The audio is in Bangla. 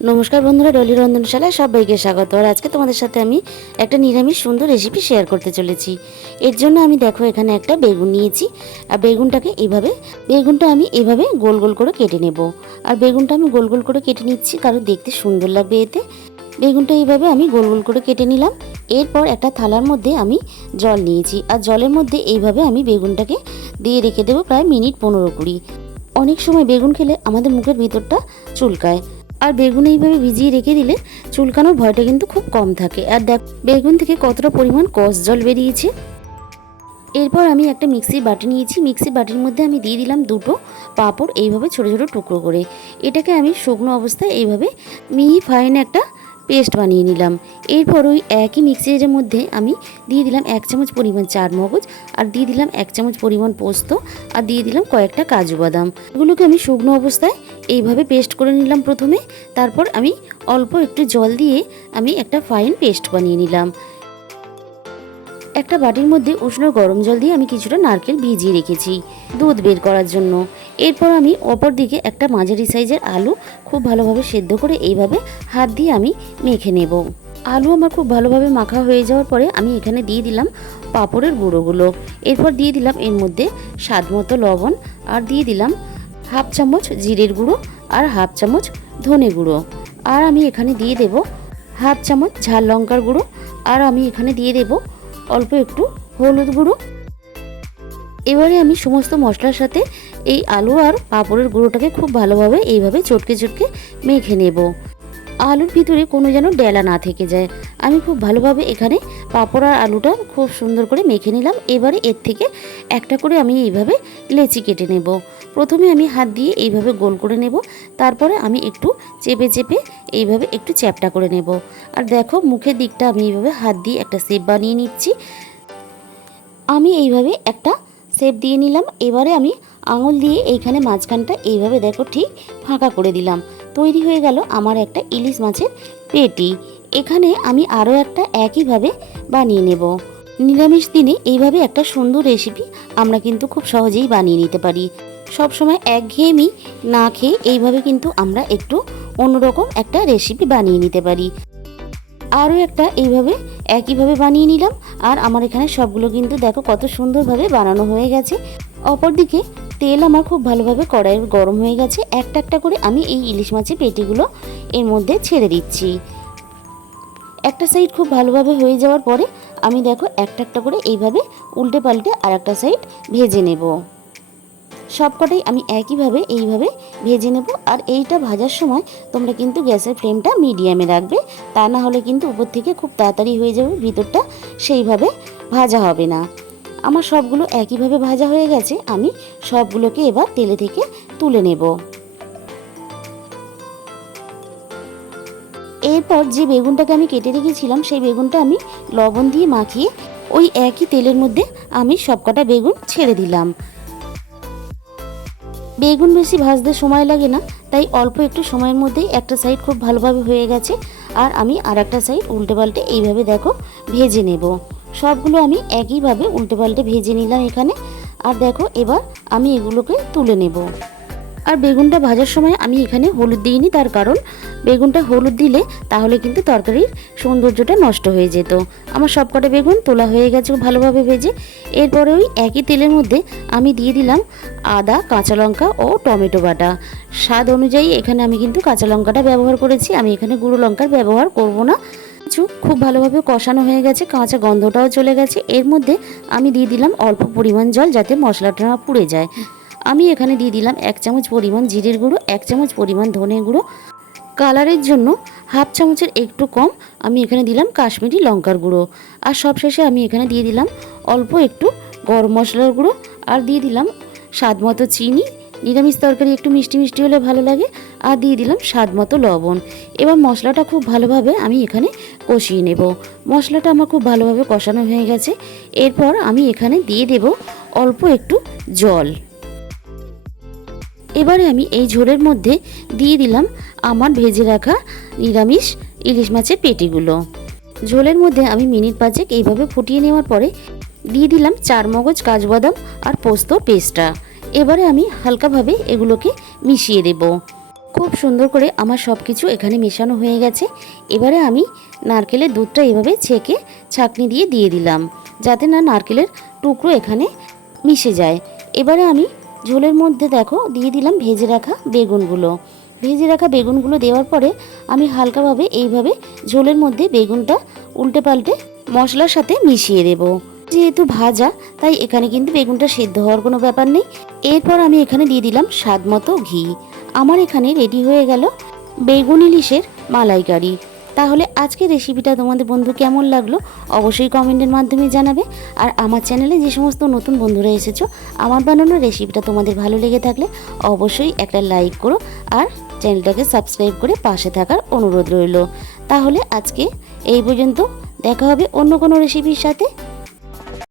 নমস্কার বন্ধুরা, ডলি রন্ধনশালায় সবাইকে স্বাগত। আর আজকে তোমাদের সাথে আমি একটা নিরামিষ সুন্দর রেসিপি শেয়ার করতে চলেছি। এর জন্য আমি দেখো এখানে একটা বেগুন নিয়েছি। আর বেগুনটা আমি এভাবে গোল গোল করে কেটে নেব। আর বেগুনটা আমি গোল গোল করে কেটে নিচ্ছি কারণ দেখতে সুন্দর লাগবে এতে। বেগুনটা এইভাবে আমি গোল গোল করে কেটে নিলাম। এরপর একটা থালার মধ্যে আমি জল নিয়েছি। আর জলের মধ্যে এইভাবে আমি বেগুনটাকে দিয়ে রেখে দেবো প্রায় মিনিট 15-20। অনেক সময় বেগুন খেলে আমাদের মুখের ভিতরটা চুলকায়, আর বেগুন এইভাবে ভিজিয়ে রেখে দিলে চুলকানোর ভয়টা কিন্তু খুব কম থাকে। আর দেখ বেগুন থেকে কতটা পরিমাণ কষ জল বেরিয়েছে। এরপর আমি একটা মিক্সির বাটি নিয়েছি। মিক্সির বাটির মধ্যে আমি দিয়ে দিলাম দুটো পাঁপড় এইভাবে ছোট ছোট টুকরো করে। এটাকে আমি শুকনো অবস্থায় এইভাবে মিহি ফাইন একটা পেস্ট বানিয়ে নিলাম। এরপর ওই একই মিক্সির মধ্যে আমি দিয়ে দিলাম 1 চামচ পরিমাণ চারমগজ, আর দিয়ে দিলাম 1 চামচ পরিমাণ পোস্ত, আর দিয়ে দিলাম কয়েকটা কাজু বাদাম। এগুলোকে আমি শুকনো অবস্থায় এইভাবে পেস্ট করে নিলাম প্রথমে। তারপর আমি অল্প একটু জল দিয়ে আমি একটা ফাইন পেস্ট বানিয়ে নিলাম। একটা বাটির মধ্যে উষ্ণ গরম জল দিয়ে আমি কিছুটা নারকেল ভিজিয়ে রেখেছি দুধ বের করার জন্য। এরপর আমি অপর দিকে একটা মাঝারি সাইজের আলু খুব ভালোভাবে সেদ্ধ করে এইভাবে হাত দিয়ে আমি মেখে নেব। আলু আমার খুব ভালোভাবে মাখা হয়ে যাওয়ার পরে আমি এখানে দিয়ে দিলাম পাঁপড়ের গুঁড়োগুলো। এরপর দিয়ে দিলাম এর মধ্যে স্বাদ মতো লবণ, আর দিয়ে দিলাম 1/2 চামচ জিরের গুঁড়ো, আর 1/2 চামচ ধনে গুঁড়ো, আর আমি এখানে দিয়ে দেব 1/2 চামচ ঝাল লঙ্কার গুঁড়ো, আর আমি এখানে দিয়ে দেব অল্প একটু হলুদ গুঁড়ো। এবারে আমি সমস্ত মশলার সাথে এই আলু আর পাঁপড়ের গুঁড়োটাকে খুব ভালোভাবে এইভাবে চটকে চটকে মেখে নেব। আলুর ভিতরে কোনো যেন ডেলা না থেকে যায়। আমি খুব ভালোভাবে এখানে পাঁপড় আর আলুটা খুব সুন্দর করে মেখে নিলাম। এবারে এর থেকে একটা করে আমি এইভাবে লেচি কেটে নেব। প্রথমে আমি হাত দিয়ে এইভাবে গোল করে নেব, তারপরে আমি একটু চেপে চেপে এইভাবে একটু চ্যাপটা করে নেব। আর দেখো মুখের দিকটা আমি এইভাবে হাত দিয়ে একটা শেপ বানিয়ে নিচ্ছি। আমি এইভাবে একটা শেপ দিয়ে নিলাম। এবারে আমি আঙুল দিয়ে এইখানে মাঝখানটা এইভাবে দেখো ঠিক ফাঁকা করে দিলাম। তৈরি হয়ে গেল আমার একটা ইলিশ মাছের পেটি। এখানে আমি আরও একটা একইভাবে বানিয়ে নেব। নিরামিষ দিনে এইভাবে একটা সুন্দর রেসিপি আমরা কিন্তু খুব সহজেই বানিয়ে নিতে পারি। সবসময় একঘেয়েমি না খেয়ে এইভাবে কিন্তু আমরা একটু অন্যরকম একটা রেসিপি বানিয়ে নিতে পারি। আরও একটা এইভাবে একইভাবে বানিয়ে নিলাম। আর আমার এখানে সবগুলো কিন্তু দেখো কত সুন্দরভাবে বানানো হয়ে গেছে। অপরদিকে তেল আমার খুব ভালোভাবে কড়াইয়ে গরম হয়ে গেছে। একটা একটা করে আমি এই ইলিশ মাছের পেটিগুলো এর মধ্যে ছেড়ে দিচ্ছি। একটা সাইড খুব ভালোভাবে হয়ে যাওয়ার পরে আমি দেখো একটা একটা করে এইভাবে উল্টে পাল্টে আর একটা সাইড ভেজে নেব। সবকটাই আমি একইভাবে এইভাবে ভেজে নেব। আর এইটা ভাজার সময় তোমরা কিন্তু গ্যাসের ফ্লেমটা মিডিয়ামে রাখবে, তা না হলে কিন্তু উপর থেকে খুব তাড়াতাড়ি হয়ে যাবে, ভিতরটা সেইভাবে ভাজা হবে না। আমার সবগুলো একইভাবে ভাজা হয়ে গেছে। আমি সবগুলোকে এবার তেলে থেকে তুলে নেব। এরপর যে বেগুনটাকে আমি কেটে রেখেছিলাম সেই বেগুনটা আমি লবণ দিয়ে মাখিয়ে ওই একই তেলের মধ্যে আমি সবকটা বেগুন ছেড়ে দিলাম। বেগুন বেশি ভাজতে সময় লাগে না, তাই অল্প একটু সময়ের মধ্যেই একটা সাইড খুব ভালোভাবে হয়ে গেছে। আর আমি আর একটা সাইড উল্টে পাল্টে এইভাবে দেখো ভেজে নেব। সবগুলো আমি একইভাবে উল্টে পাল্টে ভেজে নিলাম এখানে। আর দেখো এবার আমি এগুলোকে তুলে নেব। আর বেগুনটা ভাজার সময় আমি এখানে হলুদ দিইনি, তার কারণ বেগুনটা হলুদ দিলে তাহলে কিন্তু তরকারির সৌন্দর্যটা নষ্ট হয়ে যেত। আমার সবকটা বেগুন তোলা হয়ে গেছে ভালোভাবে ভেজে। এরপরে ওই একই তেলের মধ্যে আমি দিয়ে দিলাম আদা, কাঁচা লঙ্কা ও টমেটো বাটা। স্বাদ অনুযায়ী এখানে আমি কিন্তু কাঁচা লঙ্কাটা ব্যবহার করেছি, আমি এখানে গুঁড়ো লঙ্কার ব্যবহার করব না। খুব ভালোভাবে কষানো হয়ে গেছে, কাঁচা গন্ধটাও চলে গেছে। এর মধ্যে আমি দিয়ে দিলাম অল্প পরিমাণ জল যাতে মশলাটা না পুড়ে যায়। আমি এখানে দিয়ে দিলাম 1 চামচ পরিমাণ জিরের গুঁড়ো, 1 চামচ পরিমাণ ধনে গুঁড়ো, কালারের জন্য 1/2 চামচের একটু কম আমি এখানে দিলাম কাশ্মীরি লঙ্কার গুঁড়ো, আর সবশেষে আমি এখানে দিয়ে দিলাম অল্প একটু গরম মশলার গুঁড়ো, আর দিয়ে দিলাম স্বাদ মতো চিনি। নিরামিষ তরকারি একটু মিষ্টি মিষ্টি হলে ভালো লাগে। আর দিয়ে দিলাম স্বাদ মতো লবণ। এবার মশলাটা খুব ভালোভাবে আমি এখানে কষিয়ে নেব। মশলাটা আমার খুব ভালোভাবে কষানো হয়ে গেছে। এরপর আমি এখানে দিয়ে দেব অল্প একটু জল। এবারে আমি এই ঝোলের মধ্যে দিয়ে দিলাম আমার ভেজে রাখা নিরামিষ ইলিশ মাছের পেটিগুলো। ঝোলের মধ্যে আমি মিনিট 5 এইভাবে ফুটিয়ে নেওয়ার পরে দিয়ে দিলাম চারমগজ, কাজু বাদাম আর পোস্ত পেস্টটা। এবারে আমি হালকাভাবে এগুলোকে মিশিয়ে দেব। খুব সুন্দর করে আমার সব কিছু এখানে মেশানো হয়ে গেছে। এবারে আমি নারকেলের দুধটা এভাবে ছেঁকে ছাঁকনি দিয়ে দিলাম, যাতে না নারকেলের টুকরো এখানে মিশে যায়। এবারে আমি ঝোলের মধ্যে দেখো দিয়ে দিলাম ভেজে রাখা বেগুনগুলো। ভেজে রাখা বেগুনগুলো দেওয়ার পরে আমি হালকাভাবে এইভাবে ঝোলের মধ্যে বেগুনটা উল্টে পাল্টে মশলার সাথে মিশিয়ে দেব। যেহেতু ভাজা, তাই এখানে কিন্তু বেগুনটা সেদ্ধ হওয়ার কোনো ব্যাপার নেই। এরপর আমি এখানে দিয়ে দিলাম স্বাদ মতো ঘি। আমার এখানে রেডি হয়ে গেল বেগুন ইলিশের মালাইকারি। তাহলে আজকের রেসিপিটা তোমাদের বন্ধু কেমন লাগলো অবশ্যই কমেন্টের মাধ্যমে জানাবে। আর আমার চ্যানেলে যে সমস্ত নতুন বন্ধুরা এসেছো, আমার বানানো রেসিপিটা তোমাদের ভালো লেগে থাকলে অবশ্যই একটা লাইক করো আর চ্যানেলটাকে সাবস্ক্রাইব করে পাশে থাকার অনুরোধ রইল। তাহলে আজকে এই পর্যন্ত, দেখা হবে অন্য কোনো রেসিপির সাথে।